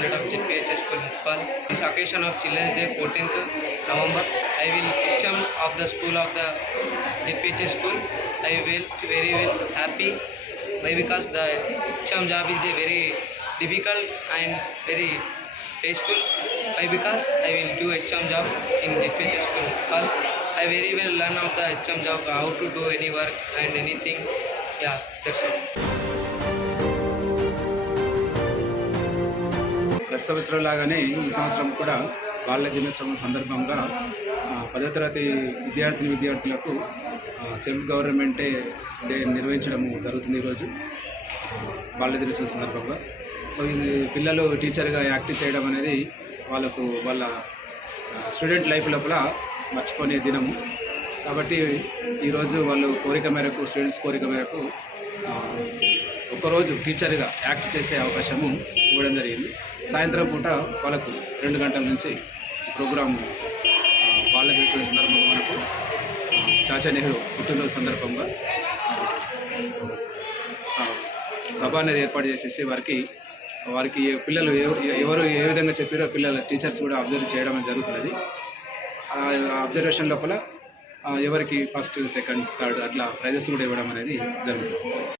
standard of JPHS Bhopal. This occasion of Children's Day, 14th November, I will picture of the school of the JPHS school. I will very well happy why because the exam job is a very difficult and very tasteful. Why because I will do exam job in JPHS school, Bhopal. I very well learn of the exam job how to do any work and anything. Yeah, that's all. ప్రతి సంవత్సరం లాగానే ఈ సంవత్సరం కూడా బాల దినోత్సవం సందర్భంగా పదో తరగతి విద్యార్థిని విద్యార్థులకు సెల్ఫ్ గవర్నమెంటే డే నిర్వహించడం జరుగుతుంది ఈరోజు బాల దినోత్సవం సందర్భంగా. సో ఇది పిల్లలు టీచర్గా యాక్టివ్ చేయడం అనేది వాళ్ళకు వాళ్ళ స్టూడెంట్ లైఫ్ లోపల మర్చిపోయే దినము. కాబట్టి ఈరోజు వాళ్ళు కోరిక మేరకు స్టూడెంట్స్ కోరిక మేరకు ఒకరోజు టీచర్గా యాక్ట్ చేసే అవకాశము ఇవ్వడం జరిగింది. సాయంత్రం పూట వాళ్ళకు రెండు గంటల నుంచి ప్రోగ్రాం వాళ్ళ గెలిచిన సందర్భంగా మనకు చాచా నెహ్రూ పుట్టినరోజు సందర్భంగా సభ అనేది ఏర్పాటు చేసేసి వారికి వారికి పిల్లలు ఎవరు ఏ విధంగా చెప్పారో పిల్లల టీచర్స్ కూడా అబ్జర్వ్ చేయడం అనేది జరుగుతున్నది. ఆ అబ్జర్వేషన్ లోపల ఎవరికి ఫస్ట్ సెకండ్ థర్డ్ అట్లా ప్రైజెస్ కూడా ఇవ్వడం అనేది జరుగుతుంది.